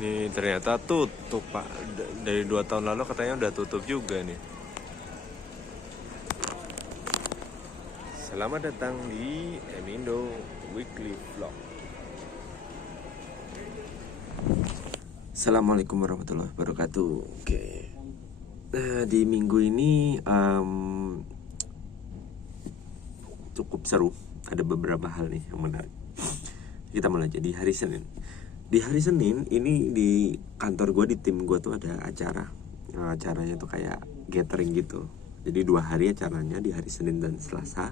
Ini ternyata tutup pak. Dari 2 tahun lalu katanya udah tutup juga nih. Selamat datang di Emindo Weekly Vlog. Assalamualaikum warahmatullahi wabarakatuh. Oke. Nah, di minggu ini cukup seru. Ada beberapa hal nih yang menarik. Kita mulai aja di hari Senin. Di hari Senin ini di kantor gue, di tim gue tuh ada acara. Acaranya tuh kayak gathering gitu. Jadi 2 hari acaranya, di hari Senin dan Selasa.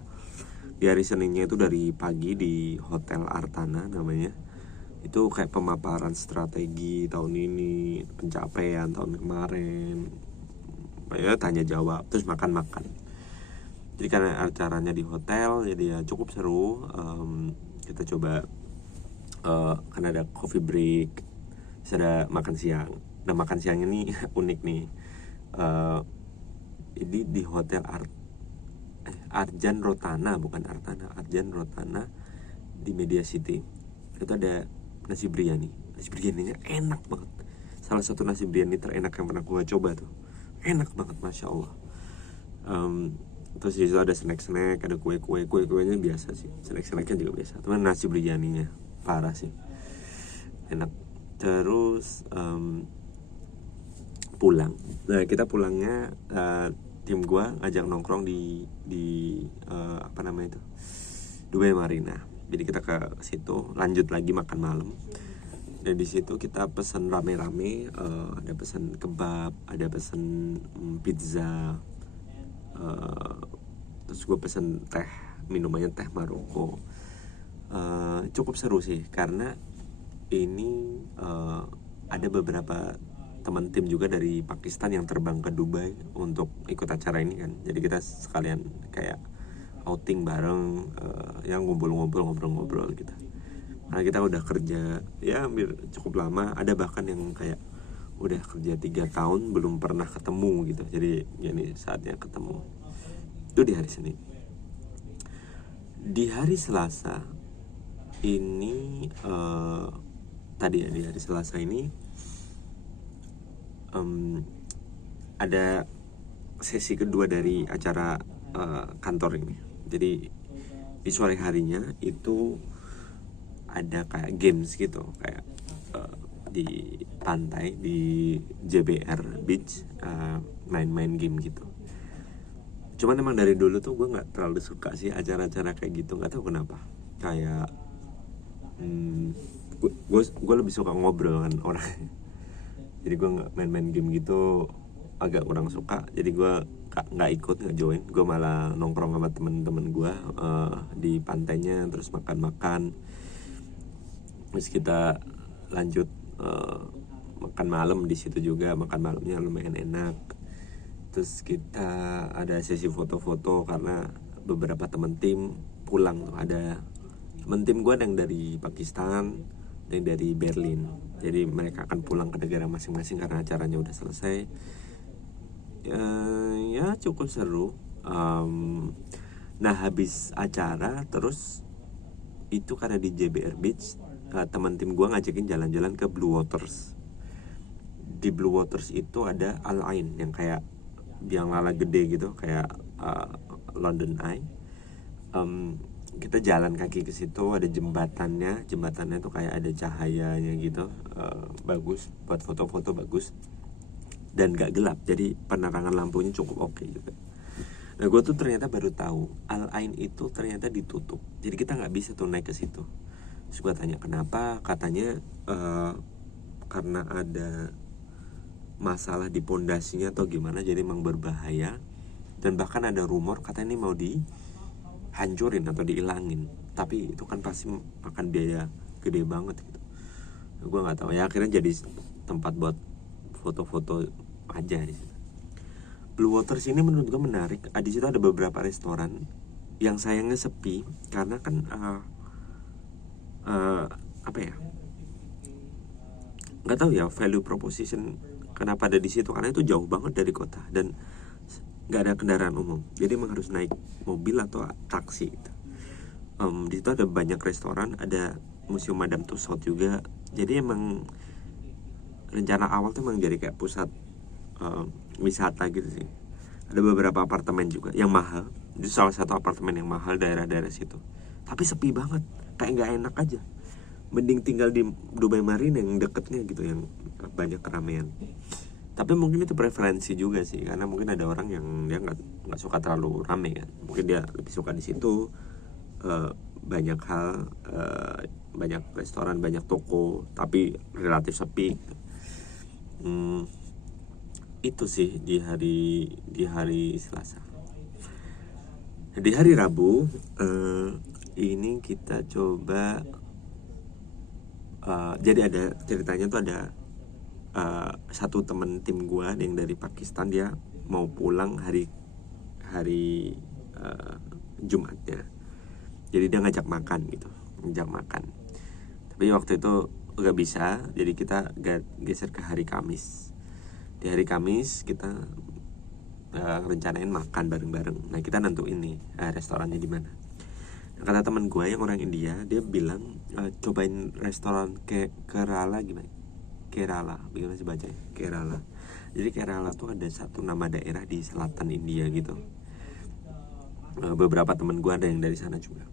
Di hari Seninnya itu dari pagi di Hotel Artana namanya. Itu kayak pemaparan strategi tahun ini, pencapaian tahun kemarin, ya tanya jawab, terus makan-makan. Jadi karena acaranya di hotel, jadi ya cukup seru. Kita coba kan ada coffee break, terus ada makan siang. Nah, makan siang ini unik nih. Ini di Hotel Arjan Rotana, bukan Artana, Arjan Rotana di Media City. Itu ada nasi biryani. Nasi biryaninya enak banget. Salah satu nasi biryani terenak yang pernah gue coba tuh. Enak banget, masya Allah. Terus di situ ada snack-snack, ada kue-kuenya biasa sih. Snack-snacknya juga biasa. Cuman nasi biryaninya parah sih, enak. Terus pulang. Nah, kita pulangnya tim gue ngajak nongkrong di apa namanya itu, Dubai Marina. Jadi kita ke situ lanjut lagi makan malam. Dan di situ kita pesan rame-rame, ada pesan kebab, ada pesan pizza, terus gue pesan teh, minumannya teh Maroko. Cukup seru sih karena ini ada beberapa teman tim juga dari Pakistan yang terbang ke Dubai untuk ikut acara ini kan. Jadi kita sekalian kayak outing bareng, yang ngobrol-ngobrol gitu. Karena kita udah kerja ya hampir cukup lama, ada bahkan yang kayak udah kerja 3 tahun belum pernah ketemu gitu. Jadi ya ini saatnya ketemu. Itu di hari Senin. Di hari Selasa ini tadi ya, di hari Selasa ini ada sesi kedua dari acara kantor ini. Jadi di sore harinya itu ada kayak games gitu, kayak di pantai di JBR Beach, main-main game gitu. Cuman emang dari dulu tuh gue nggak terlalu suka sih acara-acara kayak gitu, nggak tahu kenapa. Kayak gue lebih suka ngobrol kan orang. Jadi gue nggak main-main game gitu, agak kurang suka. Jadi gue nggak ikut, nggak join. Gue malah nongkrong sama temen-temen gue di pantainya, terus makan-makan. Terus kita lanjut makan malam di situ juga. Makan malamnya lumayan enak. Terus kita ada sesi foto-foto karena beberapa temen tim pulang tuh. Ada temen tim gue yang dari Pakistan, yang dari Berlin. Jadi mereka akan pulang ke negara masing-masing karena acaranya udah selesai. Ya cukup seru. Nah, habis acara terus itu karena di JBR Beach, teman tim gue ngajakin jalan-jalan ke Blue Waters. Di Blue Waters itu ada Al Ain yang kayak biang lala gede gitu, kayak London Eye. Kita jalan kaki ke situ, ada jembatannya tuh kayak ada cahayanya gitu, bagus buat foto-foto, bagus dan gak gelap, jadi penerangan lampunya cukup oke juga. Nah, gue tuh ternyata baru tahu Al Ain itu ternyata ditutup, jadi kita nggak bisa tuh naik ke situ. Terus gue tanya kenapa, katanya karena ada masalah di pondasinya atau gimana, jadi emang berbahaya. Dan bahkan ada rumor katanya ini mau dihancurin atau dihilangin, tapi itu kan pasti makan biaya gede banget gitu. Gue nggak tahu ya, akhirnya jadi tempat buat foto-foto aja di situ. Blue Waters ini menurut gue menarik. Di situ ada beberapa restoran yang sayangnya sepi karena kan apa ya, nggak tahu ya value proposition kenapa ada di situ, karena itu jauh banget dari kota dan nggak ada kendaraan umum, jadi emang harus naik mobil atau taksi gitu. Di situ ada banyak restoran, ada museum Madame Tussauds juga, jadi emang rencana awal tuh emang jadi kayak pusat wisata gitu sih. Ada beberapa apartemen juga yang mahal. Itu salah satu apartemen yang mahal daerah-daerah situ. Tapi sepi banget, kayak nggak enak aja. Mending tinggal di Dubai Marine yang deketnya gitu, yang banyak keramaian. Tapi mungkin itu preferensi juga sih, karena mungkin ada orang yang dia nggak suka terlalu rame kan. Mungkin dia lebih suka di situ. Banyak hal, banyak restoran, banyak toko, tapi relatif sepi. Itu sih di hari Selasa. Di hari Rabu ini kita coba, jadi ada ceritanya tuh, ada satu temen tim gua yang dari Pakistan, dia mau pulang hari Jumatnya. Jadi dia ngajak makan gitu, tapi waktu itu gak bisa, jadi kita geser ke hari Kamis. Di hari Kamis kita rencanain makan bareng-bareng. Nah, kita nentuin nih restorannya di mana. Nah, kata teman gue yang orang India, dia bilang cobain restoran Kerala gimana? Kerala, bagaimana sih bacanya? Kerala. Jadi Kerala tuh ada satu nama daerah di selatan India gitu. Beberapa teman gue ada yang dari sana juga.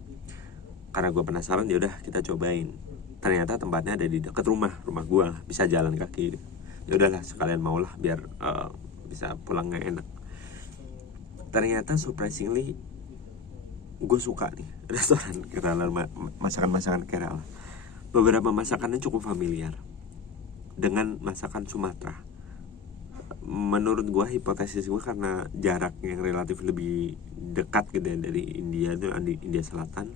Karena gue penasaran, ya udah kita cobain. Ternyata tempatnya ada di dekat rumah gue, bisa jalan kaki. Ya udahlah, sekalian maulah biar bisa pulangnya enak. Ternyata surprisingly gue suka nih restoran Kerala, masakan Kerala. Beberapa masakannya cukup familiar dengan masakan Sumatera. Menurut gue, hipotesis gue, karena jaraknya yang relatif lebih dekat gitu ya dari India, itu India Selatan,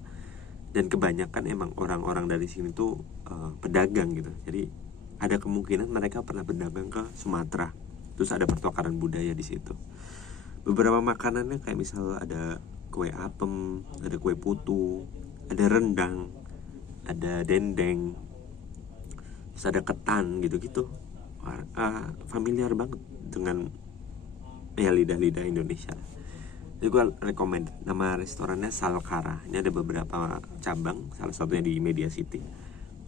dan kebanyakan emang orang-orang dari sini tuh pedagang gitu. Jadi ada kemungkinan mereka pernah berdagang ke Sumatera. Terus ada pertukaran budaya di situ. Beberapa makanannya kayak misal ada kue apem, ada kue putu, ada rendang, ada dendeng, terus ada ketan gitu-gitu. Familiar banget dengan ya lidah-lidah Indonesia. Jadi gue recommend, nama restorannya Salkara. Ini ada beberapa cabang, salah satunya di Media City.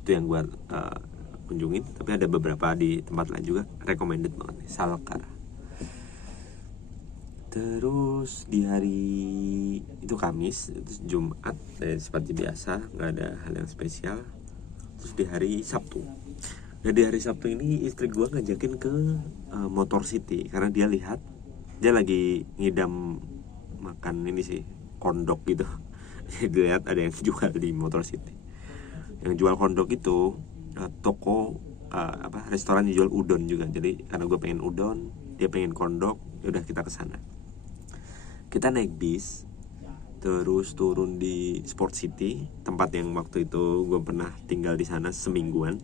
Itu yang gue kunjungin, tapi ada beberapa di tempat lain juga. Recommended banget nih, Salkara. Terus di hari itu Kamis, terus Jumat seperti biasa, nggak ada hal yang spesial. Terus di hari Sabtu. Nah, di hari Sabtu ini istri gue ngajakin ke Motor City, karena dia lihat, dia lagi ngidam makan ini sih, kondok gitu. Jadi lihat ada yang jual di Motor City. Yang jual kondok itu toko restoran yang jual udon juga. Jadi karena gue pengen udon, dia pengen kondok, yaudah kita kesana. Kita naik bis, terus turun di Sport City, tempat yang waktu itu gue pernah tinggal di sana semingguan.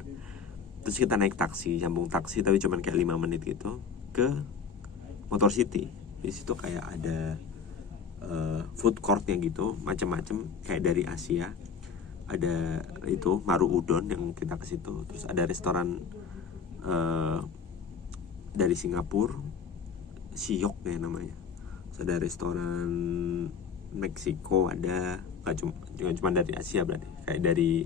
Terus kita naik taksi, sambung taksi, tapi cuman kayak 5 menit gitu, ke Motor City. Di situ kayak ada food courtnya gitu, macam-macam kayak dari Asia. Ada itu Maru Udon yang kita ke situ. Terus ada restoran dari Singapura, Siok deh namanya. Terus ada restoran Meksiko, ada nggak cuma dari Asia berarti, kayak dari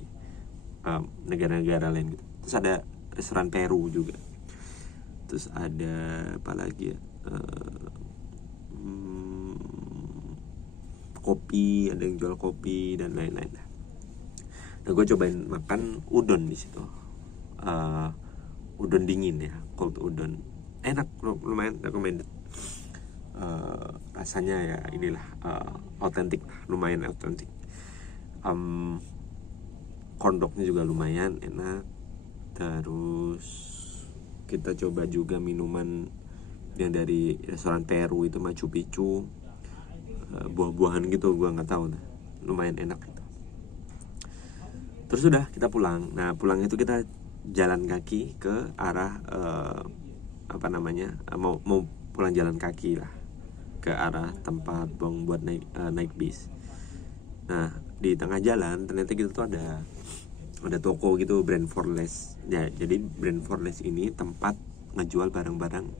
negara-negara lain gitu. Terus ada restoran Peru juga. Terus ada apa lagi ya, kopi, ada yang jual kopi dan lain-lain. Nah, gue cobain makan udon di situ. Udon dingin ya, cold udon. Enak, lumayan recommended. Rasanya ya inilah otentik, lumayan otentik. Kondoknya juga lumayan enak. Terus kita coba juga minuman yang dari restoran Peru itu, Machu Picchu, buah-buahan gitu, gue nggak tahu, lumayan enak gitu. Terus udah kita pulang. Nah, pulang itu kita jalan kaki ke arah mau pulang jalan kaki lah ke arah tempat buat naik bis. Nah, di tengah jalan ternyata kita tuh ada toko gitu, Brand for Less. Ya, jadi Brand for Less ini tempat ngejual barang-barang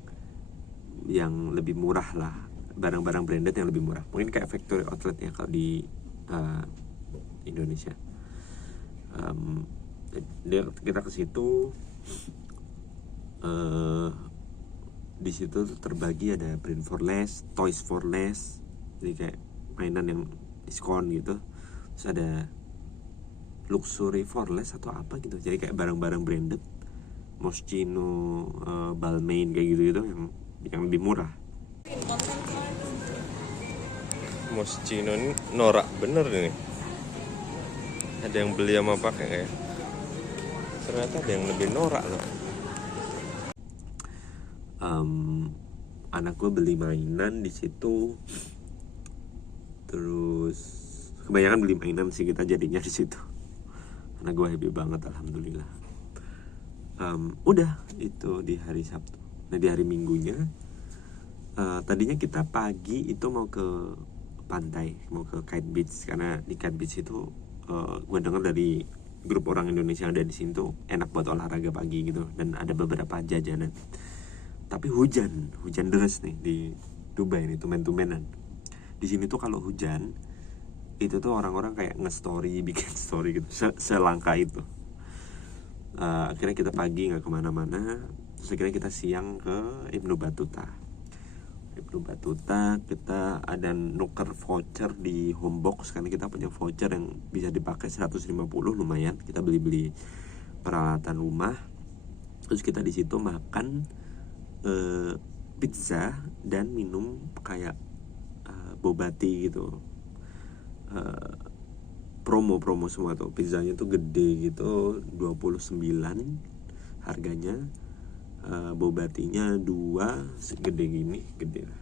yang lebih murah lah, barang-barang branded yang lebih murah. Mungkin kayak factory outlet ya kalau di Indonesia. Kita ke situ, eh di situ tuh terbagi ada Brain for Less, Toys for Less, jadi kayak mainan yang diskon gitu. Terus ada Luxury for Less atau apa gitu, jadi kayak barang-barang branded, Moschino, Balmain kayak gitu-gitu yang lebih murah. Moschino ini norak bener nih. Ada yang beli sama pakai kayak. Ternyata ada yang lebih norak loh. Anak gue beli mainan di situ, terus kebanyakan beli mainan sih kita jadinya di situ. Anak gue happy banget, alhamdulillah. Udah itu di hari Sabtu. Nah di hari Minggunya, tadinya kita pagi itu mau ke pantai, mau ke Kite Beach, karena di Kite Beach itu gue dengar dari grup orang Indonesia yang ada di sini tuh enak buat olahraga pagi gitu, dan ada beberapa jajanan. Tapi hujan deras nih di Dubai nih, tumen-tumenan. Di sini tuh kalau hujan itu tuh orang-orang kayak nge-story, bikin story gitu, selangka itu. Akhirnya kita pagi nggak kemana-mana, terus akhirnya kita siang ke Ibnu Battuta. Kita ada nuker voucher di Homebox, karena kita punya voucher yang bisa dipakai 150, lumayan. Kita beli peralatan rumah, terus kita di situ makan pizza dan minum kayak boba tea gitu. Promo semua tuh, pizzanya tuh gede gitu, 29 harganya. Boba tea-nya 2 segede gini, gede lah,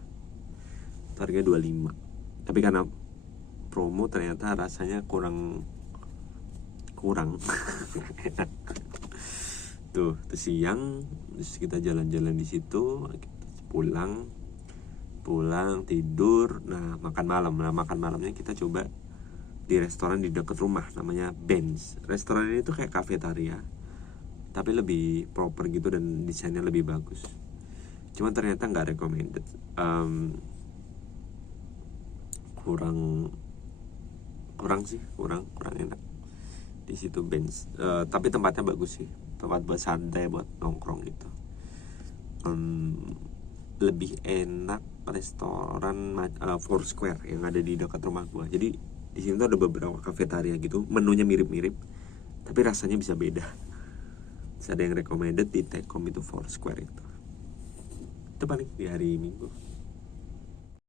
harganya 25. Tapi karena promo ternyata rasanya kurang enak. Tuh siang, terus kita jalan-jalan di situ, pulang tidur. Nah makan malamnya kita coba di restoran di dekat rumah, namanya Benz. Restoran ini tuh kayak kafetaria, tapi lebih proper gitu dan desainnya lebih bagus. Cuman ternyata nggak recommended, kurang enak di situ Benz. Tapi tempatnya bagus sih, tempat buat santai, buat nongkrong gitu. Lebih enak restoran Foursquare yang ada di dekat rumah gua. Jadi di sini tuh ada beberapa kafetaria gitu, menunya mirip-mirip, tapi rasanya bisa beda. Terus ada yang recommended di Techcom itu Foursquare itu paling di hari Minggu.